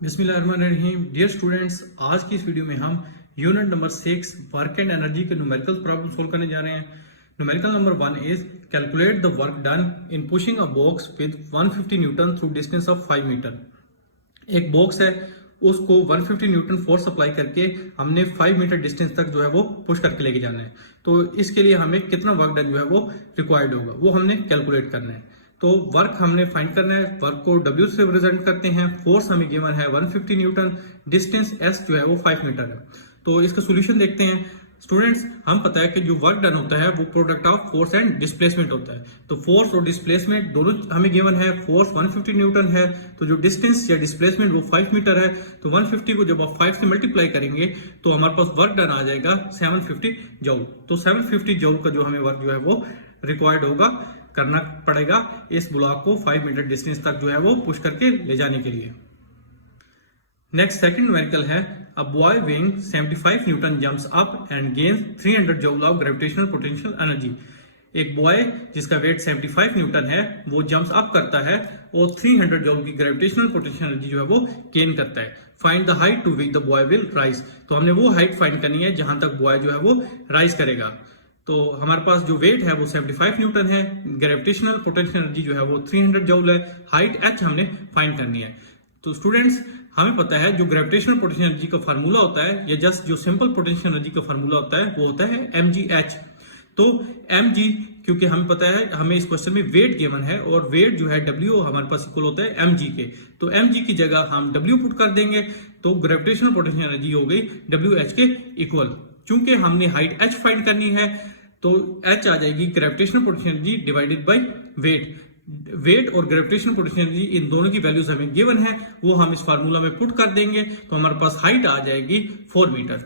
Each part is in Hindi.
बिस्मिल्लाहिर्रहमानिर्रहीम। डियर स्टूडेंट्स, आज की इस वीडियो में हम unit number 6 work and energy के न्यूमेरिकल प्रॉब्लम सोल्व करने जा रहे हैं। Numerical number 1 is calculate the work done in pushing a box with 150 newton through distance of 5 metre. एक बॉक्स है, उसको 150 न्यूटन फोर्स अप्लाई करके हमने 5 मीटर डिस्टेंस तक जो है वो पुश करके लेके जाना है। तो इसके लिए हमें कितना वर्क डन जो है वो रिक्वायर्ड होगा वो हमने कैलकुलेट करना है। तो वर्क हमने फाइंड करना है। वर्क को W से रिप्रेजेंट करते हैं। फोर्स हमें गिवन है 150 न्यूटन, डिस्टेंस S जो है वो 5 मीटर है। तो इसका सोल्यूशन देखते हैं। स्टूडेंट्स, हम पता है कि जो वर्क डन होता है वो product of force and displacement होता है। तो फोर्स और डिस्प्लेसमेंट दोनों हमें गिवन है। फोर्स 150 न्यूटन है, तो जो डिस्टेंस या डिस्प्लेसमेंट वो 5 मीटर है। तो 150 को जब आप 5 से मल्टीप्लाई करेंगे तो हमारे पास वर्क डन आ जाएगा 750 जूल। तो 750 जूल का जो हमें वर्क जो है वो रिक्वायर्ड होगा, करना पड़ेगा इस ब्लॉक को 5 मीटर डिस्टेंस तक जो है वो पुश करके ले जाने के लिए। नेक्स्ट सेकंड न्यूमेरिकल है, a boy weighing 75 Newton jumps up and gains 300 joule of gravitational potential energy. एक बॉय जिसका वेट 75 न्यूटन है वो जंप्स अप करता है और 300 जूल की ग्रेविटेशनल पोटेंशियल एनर्जी जो है वो गेन करता है। Find the height to which the boy will rise. तो हमने वो हाइट फाइंड करनी है जहां तक बॉय जो है वो राइज करेगा। तो हमारे पास जो वेट है वो 75 न्यूटन है, ग्रेविटेशनल पोटेंशियल एनर्जी जो है वो 300 जूल है, हाइट h हमने फाइंड करनी है। तो स्टूडेंट्स, हमें पता है जो ग्रेविटेशनल पोटेंशियल एनर्जी का फार्मूला होता है या जस्ट जो सिंपल पोटेंशियल एनर्जी का फार्मूला होता है वो होता है mgh। तो mg, क्योंकि हमें पता है हमें इस क्वेश्चन में वेट गिवन है और वेट जो है w हमारे पास इक्वल होता है mg के। तो mg की जगह हम w पुट कर देंगे तो ग्रेविटेशनल पोटेंशियल एनर्जी हो गई wh के इक्वल। चूंकि हमने हाइट h फाइंड करनी है तो h आ जाएगी gravitational potential energy divided by weight. Weight और ग्रेविटेशनल पोटेंशियल एनर्जी इन दोनों की वैल्यूज हमें गिवन है, वो हम इस फार्मूला में पुट कर देंगे तो हमारे पास हाइट आ जाएगी 4 मीटर।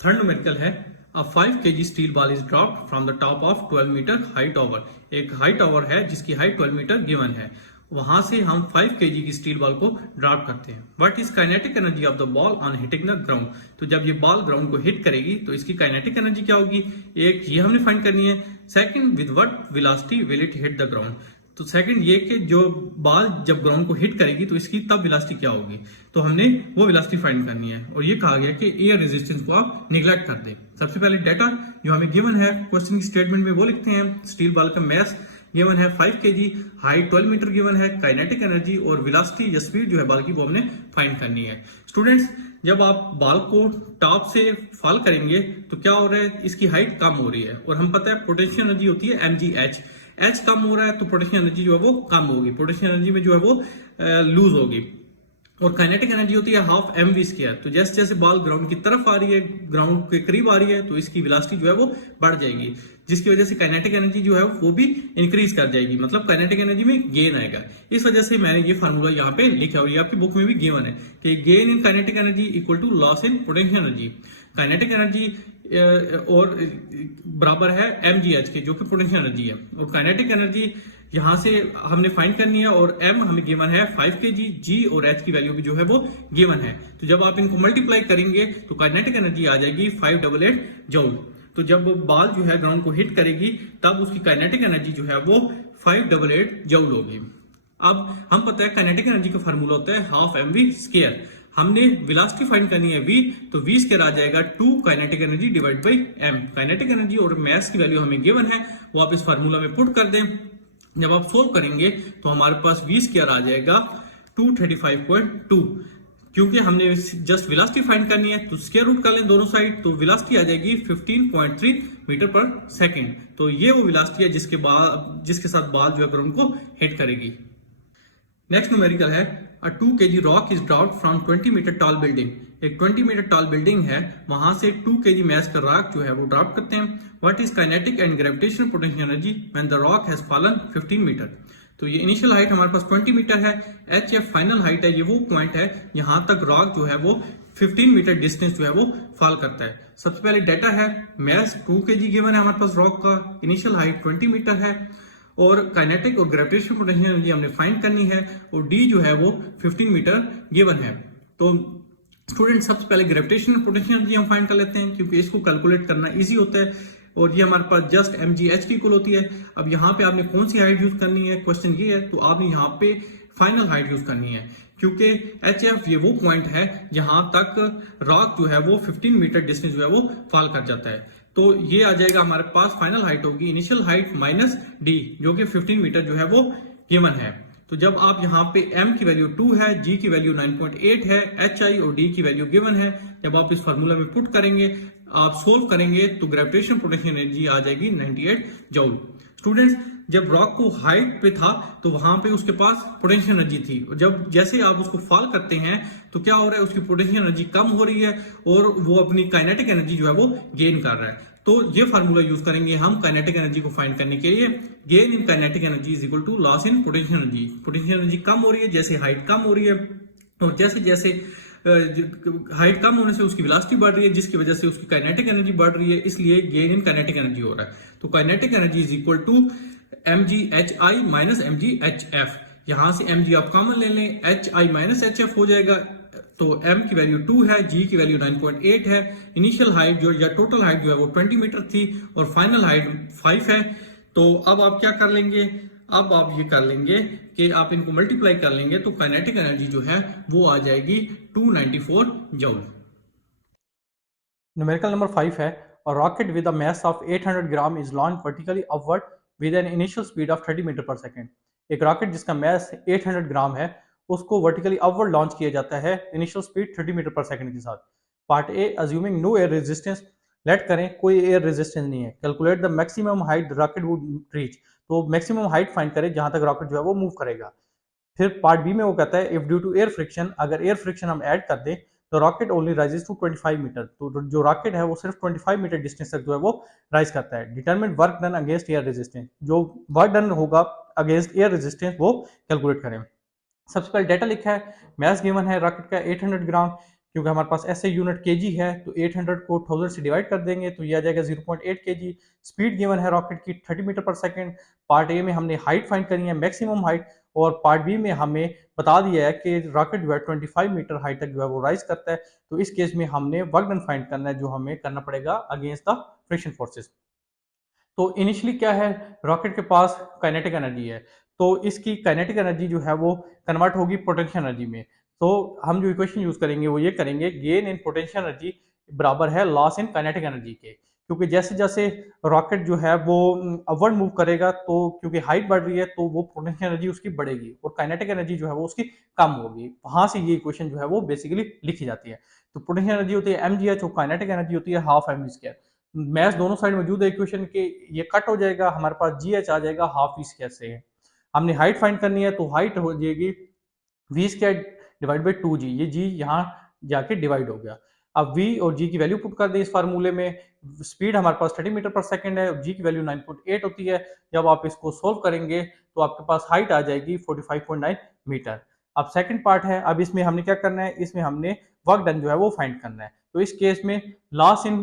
थर्ड न्यूमेरिकल है, a 5 kg steel ball is dropped from the top of 12 metre height tower. एक हाइट टावर है जिसकी हाइट 12 मीटर गिवन है, वहां से हम 5 kg की स्टील बॉल को ड्रॉप करते हैं। What is kinetic energy of the ball on hitting the ground. तो जब ये बॉल ग्राउंड को हिट करेगी तो इसकी काइनेटिक एनर्जी क्या होगी, एक ये हमने फाइंड करनी है। Second, with what velocity will it hit the ground. तो सेकंड ये कि जो बॉल जब ग्राउंड को हिट करेगी तो इसकी तब वेलोसिटी क्या होगी, तो हमने वो वेलोसिटी फाइंड करनी है। और ये कहा गया कि एयर रेजिस्टेंस को आप निगलेक्ट कर दें। सबसे पहले डाटा जो हमें गिवन है क्वेश्चन की स्टेटमेंट में वो लिखते हैं। स्टील बॉल का मास गिवन है 5 kg, हाइट 12 मीटर गिवन है, काइनेटिक एनर्जी और वेलोसिटी या स्पीड जो है बॉल की वो हमने फाइंड करनी है। स्टूडेंट्स, जब आप बॉल को टॉप से फॉल करेंगे तो क्या हो रहा है, इसकी हाइट कम हो रही है और हम पता है पोटेंशियल एनर्जी होती है mgh। h कम हो रहा है तो पोटेंशियल एनर्जी जो है वो कम होगी, पोटेंशियल एनर्जी में जो है वो लूज होगी। और काइनेटिक एनर्जी होती है हाफ mv स्क्वायर। तो जैसे जैसे बॉल ग्राउंड की तरफ आ रही है, ग्राउंड के करीब आ रही है, तो इसकी वेलोसिटी जो है वो बढ़ जाएगी, जिसकी वजह से काइनेटिक एनर्जी जो है वो भी इंक्रीज कर जाएगी, मतलब काइनेटिक एनर्जी में गेन आएगा। इस वजह से मैंने ये फार्मूला यहाँ पे लिखा है और ये आपकी बुक में भी गिवन है कि gain in kinetic energy equal to loss in potential energy. Kinetic energy और बराबर है mgh के, जो कि पोटेंशियल एनर्जी है, और काइनेटिक एनर्जी यहां से हमने फाइंड करनी है और m हमें गिवन है 5 kg, g और h की वैल्यू भी जो है वो गिवन है। तो जब आप इनको मल्टीप्लाई करेंगे तो काइनेटिक एनर्जी आ जाएगी 588 जूल। तो जब बॉल जो है ग्राउंड को हिट करेगी तब उसकी काइनेटिक एनर्जी जो है वो 588 जूल होगी। अब हम पता है काइनेटिक एनर्जी का फार्मूला होता है हाफ mv स्क्वायर। हमने वेलोसिटी फाइंड करनी है v, तो v स्क्वायर आ जाएगा 2 kinetic energy divide by m। Kinetic energy और मास की वैल्यू हमें गिवन है, वो आप इस फार्मूला में पुट कर दें। जब आप सोल्व करेंगे तो हमारे पास v स्क्वायर आ जाएगा 235.2। क्योंकि हमने जस्ट वेलोसिटी फाइंड करनी है तो स्क्वायर रूट कर लें दोनों साइड, तो वेलोसिटी आ जाएगी 15.3 मीटर पर सेकंड। तो ये वो वेलोसिटी है जिसके साथ बॉल जो है ग्राउंड को हिट करेगी। नेक्स्ट न्यूमेरिकल है, a 2 kg rock is dropped from 20 metre tall building. एक 20 मीटर टॉल बिल्डिंग है, वहां से 2 kg मास का रॉक जो है वो ड्रॉप करते हैं। What is kinetic and gravitational potential energy when the rock has fallen 15 metre. तो ये इनिशियल हाइट हमारे पास 20 मीटर है, h फाइनल हाइट है, ये वो पॉइंट है यहां तक रॉक जो है वो 15 मीटर डिस्टेंस जो है वो फॉल करता है। सबसे पहले डाटा है, मास 2 kg गिवन है हमारे पास रॉक का, इनिशियल हाइट 20 मीटर है और काइनेटिक और ग्रेविटेशनल पोटेंशियल एनर्जी हमने फाइंड करनी है और d जो है वो 15 मीटर गिवन है। तो स्टूडेंट, सबसे पहले ग्रेविटेशनल पोटेंशियल एनर्जी हम फाइंड कर लेते हैं क्योंकि इसको कैलकुलेट करना इजी होता है और ये हमारे पास जस्ट mgh की इक्वल होती है। अब यहाँ पे आपने कौन सी हाइट यूज करनी है, क्वेश्चन ये है, तो आपने यहाँ पे फाइनल हाइट यूज करनी है, क्योंकि एच एफ ये वो पॉइंट है जहां तक रॉक जो है वो 15 मीटर डिस्टेंस जो है वो फॉल कर जाता है। तो ये आ जाएगा हमारे पास, फाइनल हाइट होगी इनिशियल हाइट माइनस डी, जो कि 15 मीटर जो है वो गिवन है। तो जब आप यहाँ पे m की वैल्यू 2 है, g की वैल्यू 9.8 है, hi और d की वैल्यू गिवन है, जब आप इस फार्मूला में पुट करेंगे, आप सोल्व करेंगे, तो ग्रेविटेशन पोटेंशियल एनर्जी आ जाएगी 98 जूल। स्टूडेंट्स, जब रॉक को हाइट पे था तो वहां पे उसके पास पोटेंशियल एनर्जी थी, जब जैसे आप उसको फॉल करते हैं तो क्या हो रहा है, उसकी पोटेंशियल एनर्जी कम हो रही है और वो अपनी काइनेटिक एनर्जी जो है वो गेन कर रहा है। तो ये फार्मूला यूज करेंगे हम काइनेटिक एनर्जी को फाइंड करने के लिए। Gain in kinetic energy is equal to loss in potential energy. Potential energy कम हो रही है जैसे हाइट कम हो रही है, और जैसे जैसे हाइट कम होने से उसकी वेलोसिटी बढ़ रही है, जिसकी वजह से उसकी काइनेटिक एनर्जी बढ़ रही है, इसलिए गेन इन काइनेटिक एनर्जी हो रहा है। तो kinetic energy is equal to mghi minus mghf। यहां से mg आप कॉमन ले लें, hi माइनस hf हो जाएगा। तो m की वैल्यू 2 है, g की वैल्यू 9.8 है, इनिशियल हाइट जो या टोटल हाइट जो है वो 20 मीटर थी और फाइनल हाइट 5 है। तो अब आप क्या कर लेंगे, अब आप ये कर लेंगे कि आप इनको मल्टीप्लाई कर लेंगे, तो काइनेटिक एनर्जी जो है वो आ जाएगी 294 जूल। न्यूमेरिकल नंबर 5 है, a rocket with a mass of 800 gram is launched vertically upward with an initial speed of 30 metre पर सेकेंड। एक रॉकेट जिसका मास 800 ग्राम है उसको वर्टिकली अपवर्ड लॉन्च किया जाता है इनिशियल स्पीड 30 मीटर पर सेकेंड के साथ। Part A, assuming no air resistance, let करें कोई एयर रेजिस्टेंस नहीं है। Calculate the maximum height the rocket would reach, तो मैक्सिमम हाइट फाइंड करें जहां तक रॉकेट जो है वो मूव करेगा। फिर पार्ट बी में वो कहता है if due to air friction, अगर एयर फ्रिक्शन हम ऐड कर दें तो rocket only rises to 25 metre, तो जो रॉकेट है वो सिर्फ 25 मीटर डिस्टेंस तक जो है वो राइज करता है। Determine work done against air resistance, जो वर्क डन होगा अगेंस्ट एयर रेजिस्टेंस वो कैलकुलेट करें। सबसे पहले डाटा लिखा है, मैस गिवन है रॉकेट का 800 ग्राम, क्योंकि हमारे पास ऐसे यूनिट केजी है तो 800 को 1000 से डिवाइड कर देंगे तो ये आ जाएगा 0.8 केजी। स्पीड गिवन है रॉकेट की 30 मीटर पर सेकंड। पार्ट ए में हमने हाइट फाइंड करनी है, मैक्सिमम हाइट, और पार्ट बी में हमें बता दिया है कि रॉकेट जो है 25 मीटर हाइट तक जो है वो राइज करता है। तो इस केस में हमने वर्क डन फाइंड करना है, जो हमें करना पड़ेगा अगेंस्ट द फ्रिक्शन फोर्सेस। तो इनिशियली क्या है, रॉकेट के पास काइनेटिक एनर्जी है, तो इसकी काइनेटिक एनर्जी जो है वो कन्वर्ट होगी पोटेंशियल एनर्जी में। तो हम जो इक्वेशन यूज करेंगे वो ये करेंगे, गेन इन पोटेंशियल एनर्जी बराबर है लॉस इन काइनेटिक एनर्जी के, क्योंकि जैसे जैसे रॉकेट जो है वो अपवर्ड मूव करेगा तो क्योंकि हाइट बढ़ रही है तो वो पोटेंशियल एनर्जी उसकी बढ़ेगी और काइनेटिक एनर्जी जो है वो उसकी कम होगी। वहां से ये इक्वेशन जो है वो बेसिकली लिखी जाती है। तो पोटेंशियल एनर्जी होती है mgh और काइनेटिक एनर्जी होती है हाफ mv²। मैथ्स दोनों साइड मौजूद है इक्वेशन के, ये कट हो जाएगा, हमारे पास जी एच आ जाएगा हाफ वी स्क्वायर से। हमने हाइट फाइंड करनी है तो हाइट हो जाएगी we square divide by 2g, ये जी यहाँ जाके डिवाइड हो गया। अब v और g की वैल्यू पुट कर दें इस फार्मूले में। स्पीड हमारे पास 30 मीटर पर सेकंड है और g की वैल्यू 9.8 होती है। जब आप इसको सोल्व करेंगे तो आपके पास हाइट आ जाएगी 45.9 मीटर। अब सेकंड पार्ट है, अब इसमें हमने क्या करना है, इसमें हमने वर्क डन जो है वो फाइंड करना है। तो इस केस में लॉस इन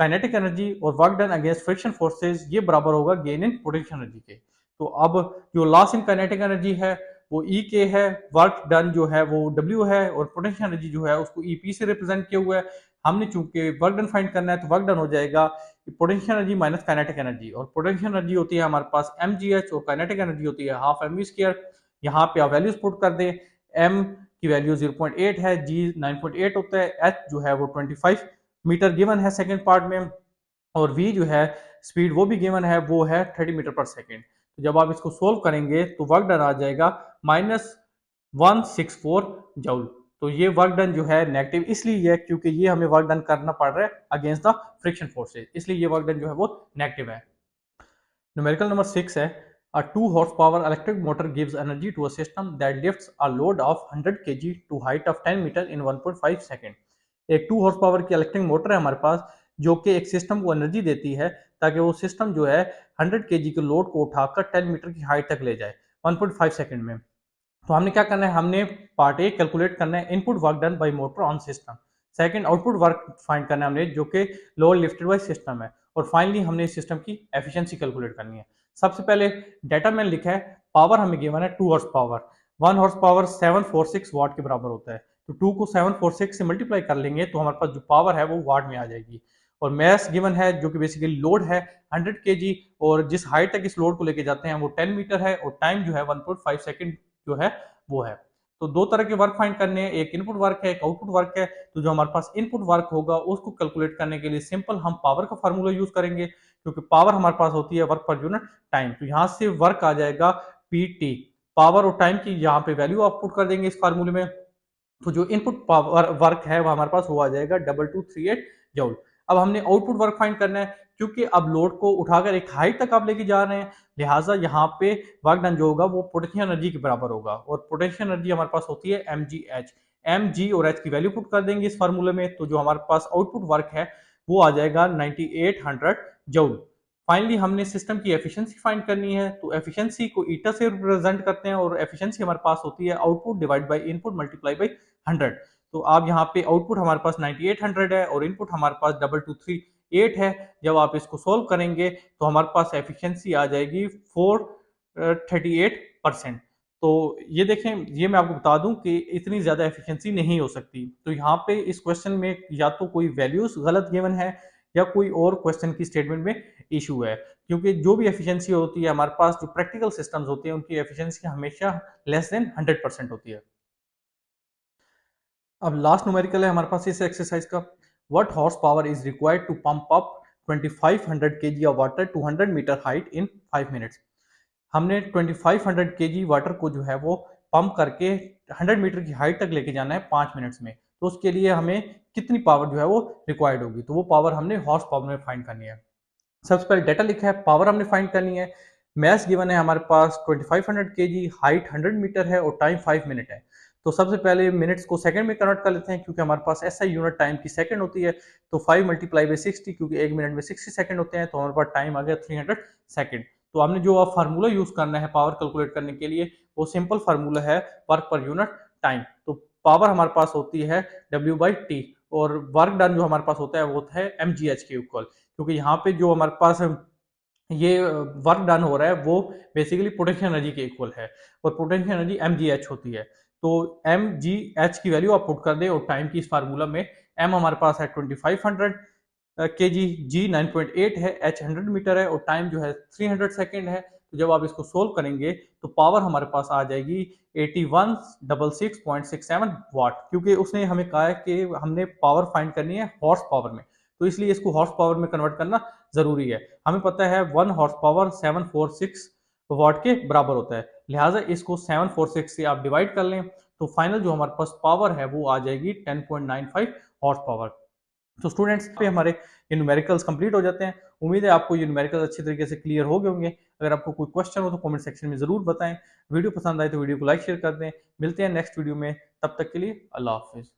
काइनेटिक एनर्जी और work done against friction forces ये बराबर होगा गेन इन पोटेंशियल एनर्जी के। तो अब जो लॉस इन काइनेटिक एनर्जी है वो ई के है, वर्क डन जो है वो डब्ल्यू है और पोटेंशियल एनर्जी जो है उसको ई पी से रिप्रेजेंट किया हुआ है। हमने चूंकि वर्क डन फाइंड करना है तो वर्क डन हो जाएगा potential energy minus kinetic energy, और पोटेंशियल एनर्जी होती है हमारे पास एम जी एच और काइनेटिक एनर्जी होती है हाफ एम वी स्क्वायर। यहाँ पे आप वैल्यूज पुट कर दें, एम की वैल्यू 0.8 है, जी 9.8 होता है, एच जो है वो 25 मीटर गिवन है सेकेंड पार्ट में, और v जो है स्पीड वो भी गिवन है, वो है 30 मीटर पर सेकेंड। तो जब आप इसको सोल्व करेंगे तो वर्क डन आ जाएगा -164 जूल। तो ये वर्क डन जो है नेगेटिव इसलिए है क्योंकि ये हमें वर्क डन करना पड़ रहा है अगेंस्ट द फ्रिक्शन फोर्सेस, इसलिए ये वर्क डन जो है वो नेगेटिव है। न्यूमेरिकल नंबर 6 है, a 2 horsepower electric motor gives energy to a system that lifts a load of 100 kg to height of 10 meter in 1.5 second. एक 2 हॉर्स पावर की इलेक्ट्रिक मोटर है हमारे पास जो कि एक सिस्टम को एनर्जी देती है ताकि वो सिस्टम जो है 100 केजी के लोड को उठाकर 10 मीटर की हाइट तक ले जाए 1.5 सेकंड में। तो हमने क्या करना है, हमने पार्ट ए कैलकुलेट करना है input work done by motor on system. Second output work find करना है हमने जो कि लोड लिफ्टेड बाय सिस्टम है, और फाइनली हमने इस सिस्टम की एफिशिएंसी कैलकुलेट करनी है। सबसे पहले डाटा मैंने लिखा है, पावर हमें गिवन है 2 हॉर्स पावर, 1 हॉर्स पावर 746 वाट के बराबर होता है। तो 2 को 746 से मल्टीप्लाई कर लेंगे तो हमारे पास जो पावर है वो वाट में आ जाएगी। और मैस गिवन है जो कि बेसिकली लोड है 100 केजी, और जिस हाइट तक इस लोड को लेके जाते हैं वो 10 मीटर है, और टाइम जो है 1.5 सेकंड जो है वो है। तो दो तरह के वर्क फाइंड करने हैं, एक इनपुट वर्क है, एक आउटपुट वर्क है। तो जो हमारे पास इनपुट वर्क होगा उसको कैलकुलेट करने के लिए सिंपल हम पावर का फार्मूला यूज करेंगे, क्योंकि पावर हमारे पास होती है वर्क पर यूनिट टाइम। तो यहाँ से वर्क आ जाएगा पीटी, पावर और टाइम की यहाँ पे वैल्यू आउटपुट कर देंगे इस फार्मूले में। तो जो इनपुट पावर वर्क है वो हमारे पास वो आ जाएगा 2238 जूल। अब हमने आउटपुट वर्क फाइंड करना है, क्योंकि अब लोड को उठाकर एक हाइट तक आप लेके जा रहे हैं, लिहाजा यहाँ पे वर्क डन जो होगा वो पोटेंशियल एनर्जी के बराबर होगा। और पोटेंशियल एनर्जी हमारे पास होती है mgh। mg और h की वैल्यू पुट कर देंगे इस फार्मूले में, तो जो हमारे पास आउटपुट वर्क है वो आ जाएगा 9800 जूल। फाइनली हमने सिस्टम की एफिशिएंसी फाइंड करनी है, तो एफिशिएंसी को ईटा से रिप्रेजेंट करते हैं और एफिशिएंसी हमारे पास होती है output divide by input multiply by 100। तो आप यहाँ पे आउटपुट हमारे पास 9800 है और इनपुट हमारे पास 2238 है। जब आप इसको सोल्व करेंगे तो हमारे पास एफिशिएंसी आ जाएगी 438%। तो ये देखें, ये मैं आपको बता दूं कि इतनी ज्यादा एफिशिएंसी नहीं हो सकती। तो यहाँ पे इस क्वेश्चन में या तो कोई वैल्यूज गलत गिवन है या कोई और क्वेश्चन की स्टेटमेंट में इशू है, क्योंकि जो भी एफिशिएंसी होती है हमारे पास, जो प्रैक्टिकल सिस्टम्स होते हैं उनकी एफिशिएंसी हमेशा लेस देन 100% होती है। अब लास्ट न्यूमेरिकल है हमारे पास इस एक्सरसाइज का। What horse power is required to pump up 2500 kg of water 200 metre height in 5 minutes. हमने 2500 kg वाटर को जो है वो पंप करके 100 मीटर की हाइट तक लेके जाना है 5 मिनट्स में। तो उसके लिए हमें कितनी पावर जो है वो रिक्वायर्ड होगी, तो वो पावर हमने हॉर्स पावर में फाइंड करनी है। सबसे पहले डाटा लिखा है, पावर हमने फाइंड करनी है। मैस गिवन है हमारे पास 2500 kg, हाइट 100 मीटर है और टाइम 5 मिनट है। तो सबसे पहले मिनट्स को सेकंड में कन्वर्ट कर लेते हैं, क्योंकि हमारे पास एसआई यूनिट टाइम की सेकंड होती है। तो 5 मल्टीप्लाई बाई 60, क्योंकि एक मिनट में 60 सेकंड होते हैं, तो हमारे पास टाइम आ गया 300 सेकंड। तो हमने जो अब फार्मूला यूज करना है पावर कैलकुलेट करने के लिए, वो सिंपल फार्मूला है वर्क पर यूनिट टाइम। तो पावर हमारे पास होती है W बाई टी और वर्क डन जो हमारे पास होता है वो होता है mgh के इक्वल, क्योंकि यहाँ पे जो हमारे पास ये वर्क डन हो रहा है वो बेसिकली पोटेंशियल एनर्जी के इक्वल है और पोटेंशियल एनर्जी mgh होती है। तो mgh की वैल्यू आप पुट कर दें और टाइम की इस फार्मूला में m हमारे पास है 2500 kg, g 9.8 है, h 100 मीटर है और टाइम जो है 300 सेकेंड है। तो जब आप इसको सोल्व करेंगे तो पावर हमारे पास आ जाएगी 8166.67 वाट, क्योंकि उसने हमें कहा है कि हमने पावर फाइंड करनी है हॉर्स पावर में, तो इसलिए इसको हॉर्स पावर में कन्वर्ट करना जरूरी है। हमें पता है 1 हॉर्स पावर 746 वाट के बराबर होता है, लिहाजा इसको 746 से आप डिवाइड कर लें तो फाइनल जो हमारे पास पावर है वो आ जाएगी 10.95 हॉर्स पावर। तो स्टूडेंट्स पे हमारे ये न्यूमेरिकल्स कंप्लीट हो जाते हैं। उम्मीद है आपको ये न्यूमेरिकल्स अच्छी तरीके से क्लियर हो गए होंगे। अगर आपको कोई क्वेश्चन हो तो कमेंट सेक्शन में जरूर बताएं। वीडियो पसंद आए तो वीडियो को लाइक शेयर कर दें। मिलते हैं नेक्स्ट वीडियो में, तब तक के लिए अल्लाह हाफिज।